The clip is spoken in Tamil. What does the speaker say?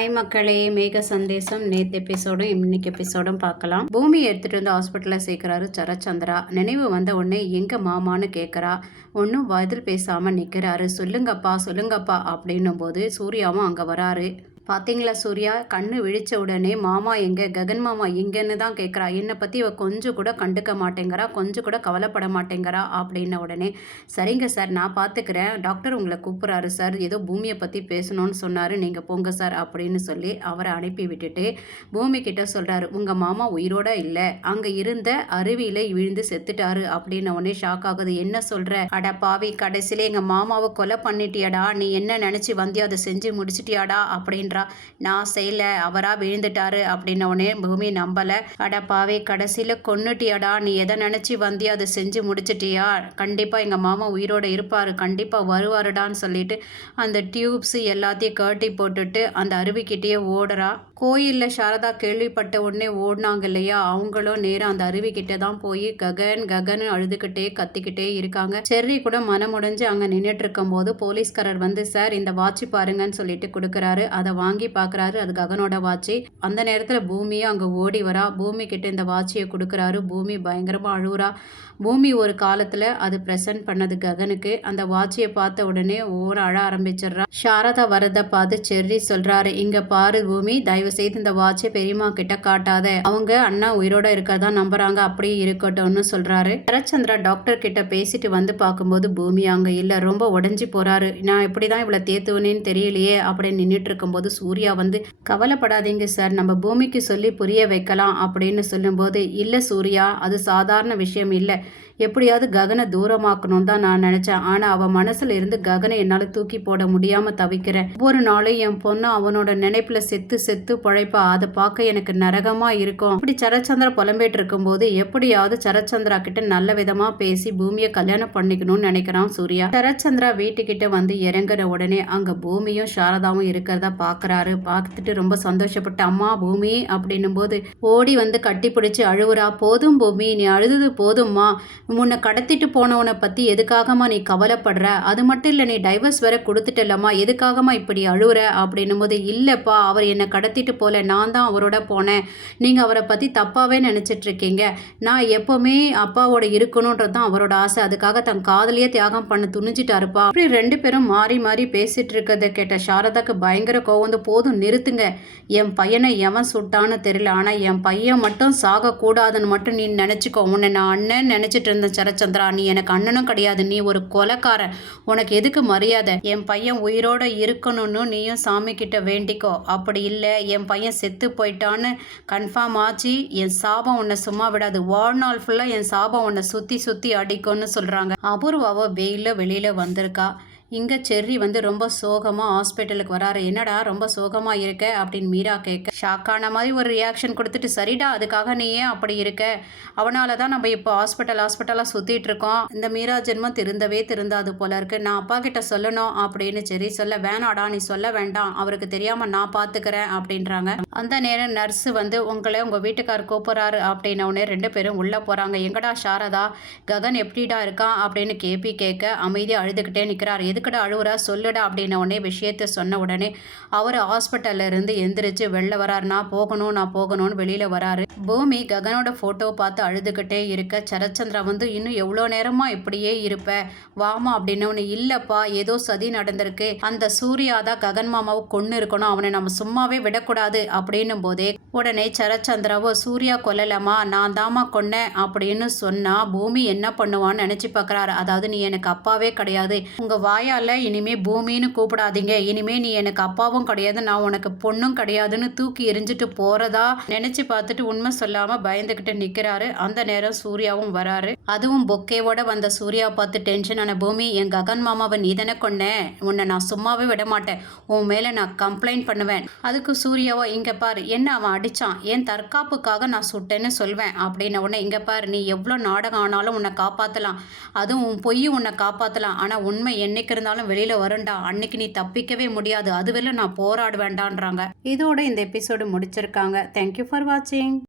ஹாய் மக்களே, மேக சந்தேசம் நேற்று எபிசோடும் இன்னைக்கு எபிசோடும் பார்க்கலாம். பூமி எடுத்துகிட்டு வந்து ஹாஸ்பிட்டலில் சேர்க்குறாரு சரச்சந்திரா. நினைவு வந்த உடனே எங்கே மாமான்னு கேட்குறா. ஒன்றும் பதில் பேசாமல் நிற்கிறாரு. சொல்லுங்கப்பா அப்படின்னும் போது சூர்யாவும் அங்கே வராரு. பார்த்தீங்களா சூர்யா, கண்ணு விழிச்ச உடனே மாமா எங்கே, ககன் மாமா எங்கன்னு தான் கேட்குறா. என்னை பற்றி இவ கொஞ்சம் கூட கண்டுக்க மாட்டேங்கிறா, கொஞ்சம் கூட கவலைப்பட மாட்டேங்கிறா அப்படின்ன உடனே, சரிங்க சார் நான் பார்த்துக்கிறேன், டாக்டர் உங்களை கூப்பிட்றாரு சார், ஏதோ பூமியை பற்றி பேசணும்னு சொன்னார், நீங்கள் போங்க சார் அப்படின்னு சொல்லி அவரை அனுப்பி விட்டுட்டு பூமி கிட்ட சொல்கிறாரு, உங்கள் மாமா உயிரோட இல்லை, அங்கே இருந்த அருவியில் விழுந்து செத்துட்டாரு அப்படின்ன உடனே ஷாக் ஆகுது. என்ன சொல்கிற, அட பாவி, கடைசியிலே எங்கள் மாமாவை கொலை பண்ணிட்டியாடா, நீ என்ன நினச்சி வந்தியோ அதை செஞ்சு முடிச்சிட்டியாடா அப்படின்ற நான் செய்யல, அவரா விழுந்துட்டாரு அப்படின்ன உடனே பூமி நம்பல. அட பாவே, கடைசியில கொன்னுட்டியாடா, நீ எதை நினைச்சு வந்தியா அதை செஞ்சு முடிச்சிட்டியா, கண்டிப்பா எங்க மாமா உயிரோட இருப்பாரு, கண்டிப்பா வருவாருடான்னு சொல்லிட்டு அந்த டியூப்ஸ் எல்லாத்தையும் கட்டி போட்டுட்டு அந்த அருவிக்கிட்டேயே ஓடுறா. கோயிலில் சாரதா கேள்விப்பட்ட உடனே ஓடினாங்க இல்லையா, அவங்களும் நேரம் அந்த அருவிக்கிட்ட தான் போய் ககன் அழுதுகிட்டே கத்திக்கிட்டே இருக்காங்க. செர்ரி கூட மனமுடைஞ்சு அங்கே நின்றுட்டு இருக்கும் போது போலீஸ்காரர் வந்து, சார் இந்த வாட்சி பாருங்கன்னு சொல்லிட்டு கொடுக்குறாரு. அதை வாங்கி பார்க்குறாரு, அது ககனோட வாட்சி. அந்த நேரத்தில் பூமியும் அங்கே ஓடி வரா. பூமி கிட்ட இந்த வாட்சியை கொடுக்குறாரு. பூமி பயங்கரமாக அழுகுறா. பூமி ஒரு காலத்தில் அது ப்ரெசன்ட் பண்ணது ககனுக்கு. அந்த வாட்சியை பார்த்த உடனே ஓட அழ ஆரம்பிச்சிடுறா. சாரதா வரதை பார்த்து செர்ரி சொல்கிறாரு, இங்கே பாரு பூமி, தயவு செய்து இந்த வாட்சியை பெரியம்மா கிட்ட காட்டாத, அவங்க அண்ணா உயிரோட இருக்கிறதா நம்புறாங்க, அப்படியே இருக்கட்டும்னு சொல்கிறாரு. சரச்சந்திரா டாக்டர் கிட்ட பேசிட்டு வந்து பார்க்கும்போது பூமி அங்கே இல்லை, ரொம்ப உடஞ்சி போகிறாரு. நான் எப்படி தான் இவ்வளோ தேத்துவனேன்னு தெரியலையே அப்படின்னு நின்றுட்டு இருக்கும்போது சூர்யா வந்து, கவலைப்படாதீங்க சார், நம்ம பூமிக்கு சொல்லி புரிய வைக்கலாம் அப்படின்னு சொல்லும்போது, இல்லை சூர்யா, அது சாதாரண விஷயம் இல்லை, எப்படியாவது ககனை தூரமாக்கணும் தான் நான் நினச்சேன், ஆனால் அவன் மனசில் இருந்து ககனை என்னால் தூக்கி போட முடியாமல் தவிக்கிறேன். ஒவ்வொரு நாளும் என் பொண்ணு அவனோட நினைப்பில் செத்து பழைப்பா, அதை பார்க்க எனக்கு நரகமாக இருக்கும். அப்படி சரச்சந்திரா புலம்பிட்டு இருக்கும்போது எப்படியாவது சரச்சந்திரா கிட்ட நல்ல விதமாக பேசி பூமியை கல்யாணம் பண்ணிக்கணும்னு நினைக்கிறான் சூர்யா. சரச்சந்திரா வீட்டுக்கிட்ட வந்து இறங்குற உடனே அங்கே பூமியும் சாரதாவும் இருக்கிறதா பார்க்குறாரு. பார்த்துட்டு ரொம்ப சந்தோஷப்பட்டு, அம்மா பூமி அப்படின்னும் போது ஓடி வந்து கட்டி பிடிச்சி அழுவுறா. போதும் பூமி, நீ அழுது போதும்மா, முன்னை கடத்திட்டு போனவனை பற்றி எதுக்காகமா நீ கவலைப்படுற, அது மட்டும் இல்லை நீ டைவர்ஸ் வேற கொடுத்துட்டலம்மா, எதுக்காகமா இப்படி அழுவுற அப்படின்னும் போது, இல்லைப்பா அவர் என்னை கடத்திட்டு போல, நான் தான் அவரோட போனேன், நீங்கள் அவரை பற்றி தப்பாகவே நினச்சிட்ருக்கீங்க, நான் எப்போவுமே அப்பாவோட இருக்கணுன்றது தான் அவரோட ஆசை, அதுக்காக தன் காதலியே தியாகம் பண்ண துணிஞ்சிட்டாருப்பா. அப்படி ரெண்டு பேரும் மாறி மாறி பேசிட்டு இருக்கிறத கேட்ட சாரதாக்கு பயங்கர கோவம் வந்து, போதும் நிறுத்துங்க, என் பையனை எவன் சுட்டான்னு தெரியல, ஆனால் என் பையன் மட்டும் சாகக்கூடாதுன்னு மட்டும் நீ நினச்சிக்கோ, உன்னை நான் அண்ணன் நினச்சிட்டு இருந்த சரச்சந்திரா, நீ எனக்கு அண்ணனும் கிடையாது, நீ ஒரு கொலைக்காரன், உனக்கு எதுக்கு மரியாதை, என் பையன் உயிரோட இருக்கணும்னு நீயும் சாமி கிட்ட வேண்டிக்கோ, அப்படி இல்லை என் பையன் செத்து போயிட்டான்னு கன்ஃபார்ம் ஆச்சு, என் சாபம் உன்னை சும்மா விடாது, வாழ்நாள் ஃபுல்லாக என் சாபம் உன்னை சுற்றி அடிக்கும்னு சொல்கிறாங்க. அபூர்வாவோ வெயிலில் வெளியில் வந்திருக்கா. இங்கே செர்ரி வந்து ரொம்ப சோகமாக ஹாஸ்பிட்டலுக்கு வராரு. என்னடா ரொம்ப சோகமாக இருக்க அப்படின்னு மீரா கேட்க, ஷாக்கான மாதிரி ஒரு ரியாக்ஷன் கொடுத்துட்டு, சரிடா அதுக்காக நீ ஏன் அப்படி இருக்க, அவனால தான் நம்ம இப்போ ஹாஸ்பிட்டலாக சுற்றிட்டு இருக்கோம், இந்த மீரா ஜென்மம் திருந்தாது போல இருக்கு, நான் அப்பா கிட்ட சொல்லணும் அப்படின்னு செர்ரி சொல்ல, வேணாடா நீ சொல்ல வேண்டாம், அவருக்கு தெரியாமல் நான் பார்த்துக்கிறேன் அப்படின்றாங்க. அந்த நேரம் நர்ஸ் வந்து, உங்களை உங்கள் வீட்டுக்கார் கூப்பிட்றாரு அப்படின்ன உடனே ரெண்டு பேரும் உள்ளே போகிறாங்க. எங்கடா சாரதா, ககன் எப்படிடா இருக்கான் அப்படின்னு கேட்க அமைதியாக அழுதுகிட்டே நிற்கிறார். எதுக்கடா அழுவுறா, சொல்லுடா அப்படின்ன உடனே விஷயத்த சொன்ன உடனே அவர் ஹாஸ்பிட்டல்ல இருந்து எந்திரிச்சு வெளில வராரு. நான் போகணும்னு வெளியில வராரு. பூமி ககனோட போட்டோ பார்த்து அழுதுகிட்டே இருக்க, சரச்சந்திரா வந்து, இன்னும் எவ்வளோ நேரமா இப்படியே இருப்ப, வாமா அப்படின்னு. இல்லப்பா, ஏதோ சதி நடந்திருக்கு, அந்த சூர்யா தான் ககன் மாமாவை கொன்னு இருக்கணும், அவனை நம்ம சும்மாவே விடக்கூடாது அப்படின்னும் போதே உடனே சரச்சந்திராவோ, சூர்யா கொல்லலாமா, நான் தாமா கொன்னேன் அப்படின்னு சொன்னா பூமி என்ன பண்ணுவான்னு நினைச்சு பார்க்கறாரு. அதாவது நீ எனக்கு அப்பாவே கிடையாது, உங்க வாயால இனிமே பூமின்னு கூப்பிடாதீங்க, இனிமே நீ எனக்கு அப்பாவும் கிடையாது, நான் உனக்கு பொண்ணும் கிடையாதுன்னு தூக்கி எரிஞ்சிட்டு போறதா நினைச்சு பார்த்துட்டு உண்மை சொல்லாம பயந்துகிட்டு நிக்கிறாரு. அந்த நேரம் சூர்யாவும் வராரு. அதுவும் பொக்கேவோட வந்த சூர்யா பார்த்து டென்ஷன் ஆன பூமி, என் ககன் மாமாவை நீ தானே கொன்னேன், உன்னை நான் சும்மாவே விட மாட்டேன், உன் மேல நான் கம்ப்ளைண்ட் பண்ணுவேன். அதுக்கு சூர்யாவோ, இங்க பாரு என்ன அவன் அடிச்சான், என் தற்காப்புக்காக நான் சுட்டேன்னு சொல்வேன் அப்படின்ன உடனே, இங்க பாரு நீ எவ்வளோ நாடகம் ஆனாலும் உன்னை காப்பாற்றலாம், அதுவும் உன் பொய் உன்னை காப்பாற்றலாம், ஆனால் உண்மை என்னைக்கு இருந்தாலும் வெளியில வரும்டா, அன்னைக்கு நீ தப்பிக்கவே முடியாது, அதுவரை நான் போராட வேண்டான்றாங்க. இதோட இந்த எபிசோடு முடிச்சிருக்காங்க. தேங்க்யூ ஃபார் வாட்சிங்.